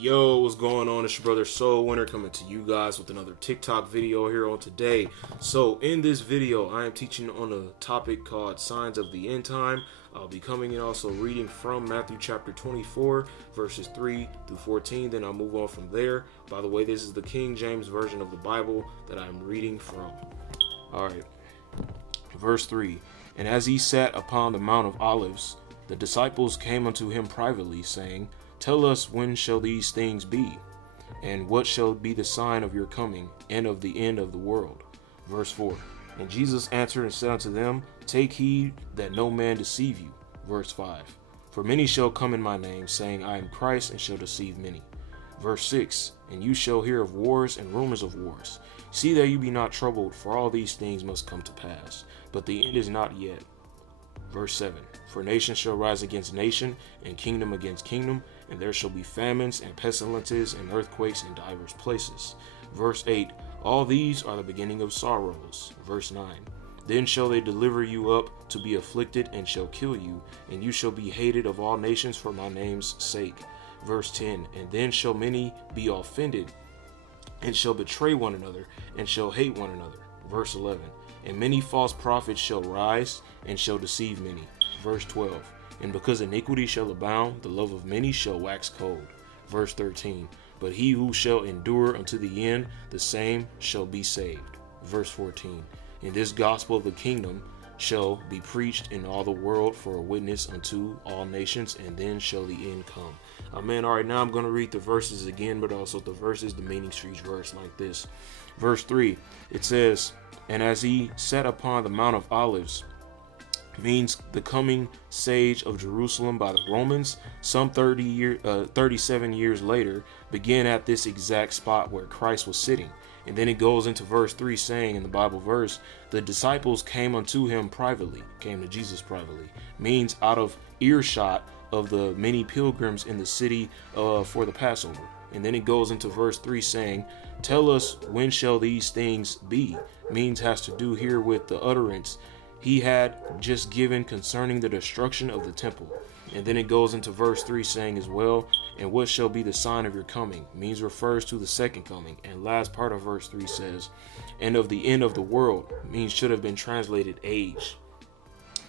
Yo, what's going on? It's your brother Soul Winner coming to you guys with another TikTok video here on today. So in this video, I am teaching on a topic called Signs of the End Time. I'll be coming and also reading from Matthew chapter 24, verses 3 through 14. Then I'll move on from there. By the way, this is the King James version of the Bible that I'm reading from. All right, verse 3. And as he sat upon the Mount of Olives, the disciples came unto him privately, saying, Tell us, when shall these things be? And what shall be the sign of your coming and of the end of the world? Verse 4. And Jesus answered and said unto them, Take heed that no man deceive you. Verse 5. For many shall come in my name, saying, I am Christ, and shall deceive many. Verse 6. And you shall hear of wars and rumors of wars. See that you be not troubled, for all these things must come to pass, but the end is not yet. Verse 7. For nation shall rise against nation, and kingdom against kingdom, and there shall be famines and pestilences and earthquakes in divers places. Verse 8. All these are the beginning of sorrows. Verse 9. Then shall they deliver you up to be afflicted, and shall kill you, and you shall be hated of all nations for my name's sake. Verse 10. And then shall many be offended, and shall betray one another, and shall hate one another. Verse 11. And many false prophets shall rise, and shall deceive many. Verse 12. And because iniquity shall abound, the love of many shall wax cold. Verse 13. But he who shall endure unto the end, the same shall be saved. Verse 14. And this gospel of the kingdom shall be preached in all the world for a witness unto all nations, and then shall the end come. Amen. All right, now I'm going to read the verses again, but also the verses, the meanings for each verse like this. Verse 3, it says, And as he sat upon the Mount of Olives, means the coming siege of Jerusalem by the Romans, some 37 years later, began at this exact spot where Christ was sitting. And then it goes into verse 3 saying in the Bible verse, the disciples came unto him privately, came to Jesus privately, means out of earshot of the many pilgrims in the city for the Passover. And then it goes into verse 3 saying, Tell us, when shall these things be? Means has to do here with the utterance he had just given concerning the destruction of the temple. And then it goes into verse 3 saying as well, and what shall be the sign of your coming? Means refers to the second coming. And last part of verse 3 says, and of the end of the world, means should have been translated age.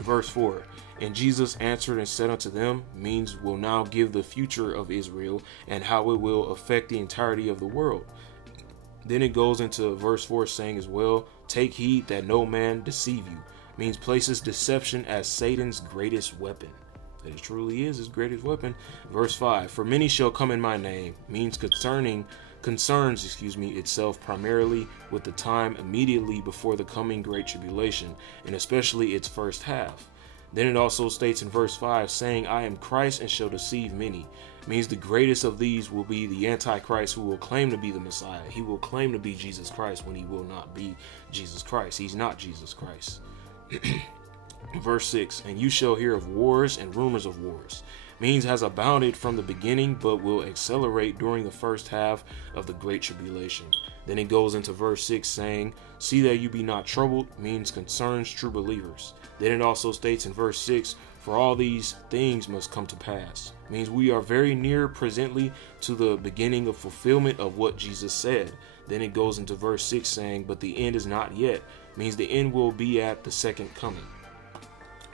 Verse 4, and Jesus answered and said unto them, means will now give the future of Israel and how it will affect the entirety of the world. Then it goes into verse 4 saying as well, take heed that no man deceive you. Means places deception as Satan's greatest weapon. That it truly is his greatest weapon. Verse 5, for many shall come in my name, means concerns itself primarily with the time immediately before the coming great tribulation, and especially its first half. Then it also states in verse 5, saying, I am Christ and shall deceive many. Means the greatest of these will be the Antichrist, who will claim to be the Messiah. He will claim to be Jesus Christ when he will not be Jesus Christ. He's not Jesus Christ. Verse 6, and you shall hear of wars and rumors of wars. Means has abounded from the beginning, but will accelerate during the first half of the great tribulation. Then it goes into verse 6 saying, see that you be not troubled, means concerns true believers. Then it also states in verse 6, for all these things must come to pass. Means we are very near presently to the beginning of fulfillment of what Jesus said. Then it goes into verse 6 saying, but the end is not yet. Means the end will be at the second coming.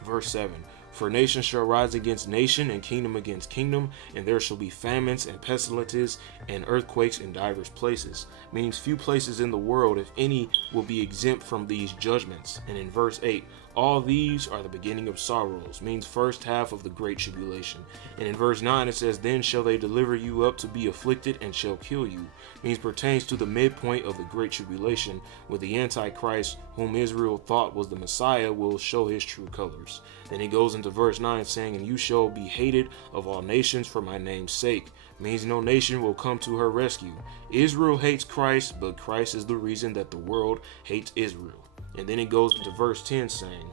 Verse 7, for nation shall rise against nation, and kingdom against kingdom, and there shall be famines and pestilences and earthquakes in divers places. Means few places in the world, if any, will be exempt from these judgments. And in verse 8, all these are the beginning of sorrows. Means first half of the great tribulation. And in verse 9 it says, then shall they deliver you up to be afflicted, and shall kill you. Means pertains to the midpoint of the great tribulation, where the Antichrist, whom Israel thought was the Messiah, will show his true colors. Then he goes into verse 9 saying, and you shall be hated of all nations for my name's sake. Means no nation will come to her rescue. Israel hates Christ, but Christ is the reason that the world hates Israel. And then it goes into verse 10 saying,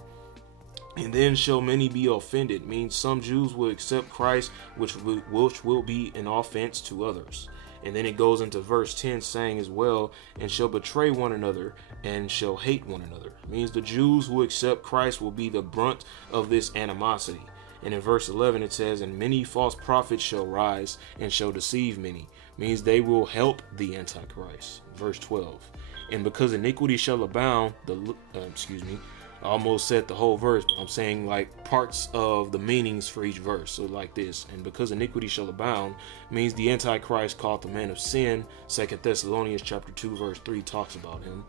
and then shall many be offended. Means some Jews will accept Christ, which will be an offense to others. And then it goes into verse 10 saying as well, and shall betray one another, and shall hate one another. Means the Jews who accept Christ will be the brunt of this animosity. And in verse 11 it says, and many false prophets shall rise and shall deceive many. Means they will help the Antichrist. Verse 12. And because iniquity shall abound, I almost said the whole verse, but I'm saying like parts of the meanings for each verse. So like this, and because iniquity shall abound means the Antichrist called the man of sin. 2 Thessalonians chapter 2 verse 3 talks about him.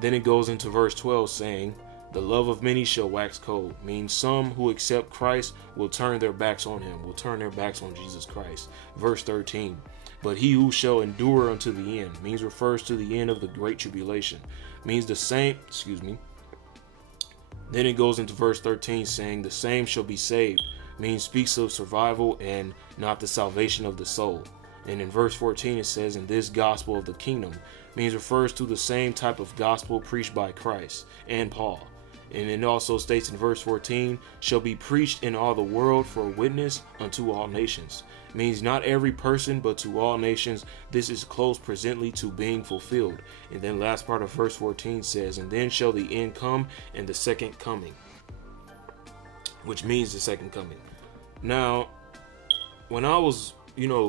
Then it goes into verse 12 saying, the love of many shall wax cold, means some who accept Christ will turn their backs on him, will turn their backs on Jesus Christ. Verse 13, but he who shall endure unto the end, means refers to the end of the great tribulation, means the same, Then it goes into verse 13 saying, the same shall be saved, means speaks of survival and not the salvation of the soul. And in verse 14 it says, and this gospel of the kingdom, means refers to the same type of gospel preached by Christ and Paul. And it also states in verse 14, shall be preached in all the world for a witness unto all nations. Means not every person, but to all nations. This is close presently to being fulfilled. And then last part of verse 14 says, and then shall the end come and the second coming, which means the second coming. Now, when I was,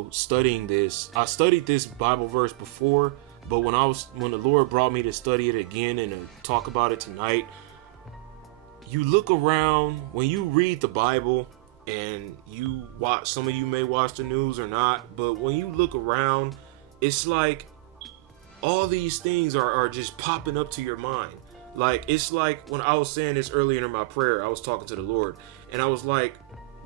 studying this, I studied this Bible verse before, but when the Lord brought me to study it again and to talk about it tonight, you look around, when you read the Bible and you watch, some of you may watch the news or not, but when you look around, it's like all these things are just popping up to your mind. Like, it's like when I was saying this earlier in my prayer, I was talking to the Lord and I was like,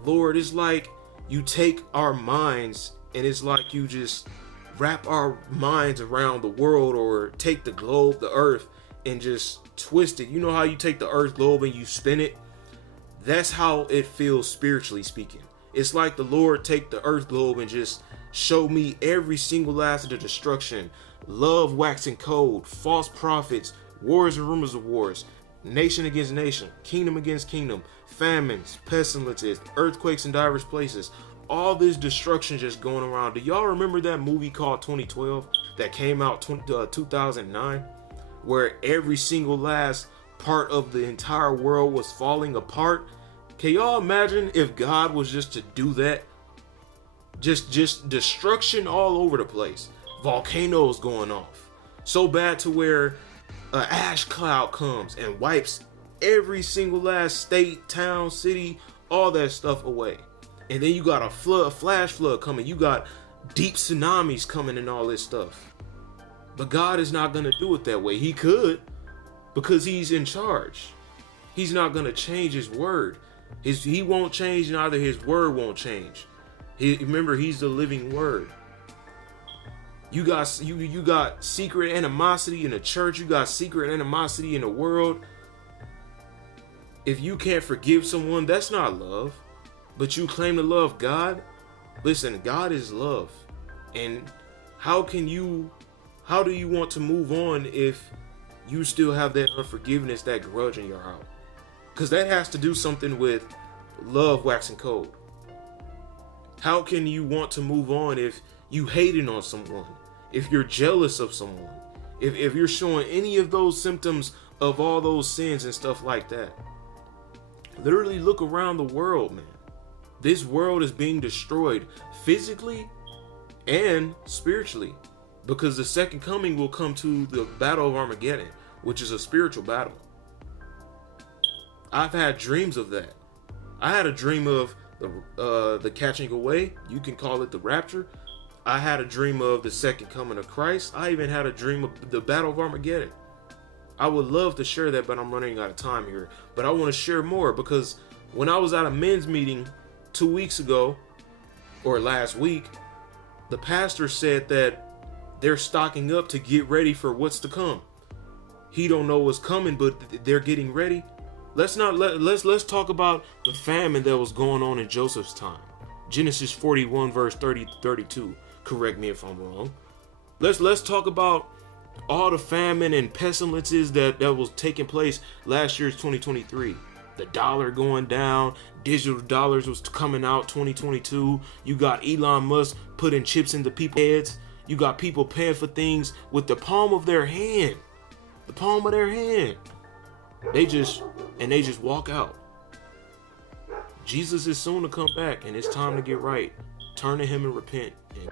Lord, it's like you take our minds and it's like you just wrap our minds around the world, or take the globe, the earth, and just twist it. You know how you take the earth globe and you spin it? That's how it feels spiritually speaking. It's like the Lord take the earth globe and just show me every single last of the destruction, love waxing cold, false prophets, wars and rumors of wars, nation against nation, kingdom against kingdom, famines, pestilences, earthquakes in diverse places. All this destruction just going around. Do y'all remember that movie called 2012 that came out 2009? Where every single last part of the entire world was falling apart? Can y'all imagine if God was just to do that? Just destruction all over the place. Volcanoes going off. So bad to where an ash cloud comes and wipes every single last state, town, city, all that stuff away. And then you got a flood, a flash flood coming. You got deep tsunamis coming and all this stuff. But God is not going to do it that way. He could, because he's in charge. He's not going to change his word. He won't change, neither his word won't change. Remember, he's the living word. You got secret animosity in the church. You got secret animosity in the world. If you can't forgive someone, that's not love. But you claim to love God. Listen, God is love. And how do you want to move on if you still have that unforgiveness, that grudge in your heart? Because that has to do something with love waxing cold. How can you want to move on if you hating on someone, if you're jealous of someone, if you're showing any of those symptoms of all those sins and stuff like that? Literally look around the world, man. This world is being destroyed physically and spiritually, because the second coming will come to the battle of Armageddon, which is a spiritual battle. I've had dreams of that. I had a dream of the catching away. You can call it the rapture. I had a dream of the second coming of Christ. I even had a dream of the battle of Armageddon. I would love to share that, but I'm running out of time here. But I want to share more, because when I was at a men's meeting 2 weeks ago, or last week, the pastor said that they're stocking up to get ready for what's to come. He don't know what's coming, but they're getting ready. Let's talk about the famine that was going on in Joseph's time. Genesis 41 verse 32. Correct me if I'm wrong. Let's talk about all the famine and pestilences that was taking place last year's 2023. The dollar going down, digital dollars was coming out 2022. You got Elon Musk putting chips into people's heads. You got people paying for things with the palm of their hand. The palm of their hand. They just walk out. Jesus is soon to come back, and it's time to get right. Turn to him and repent. And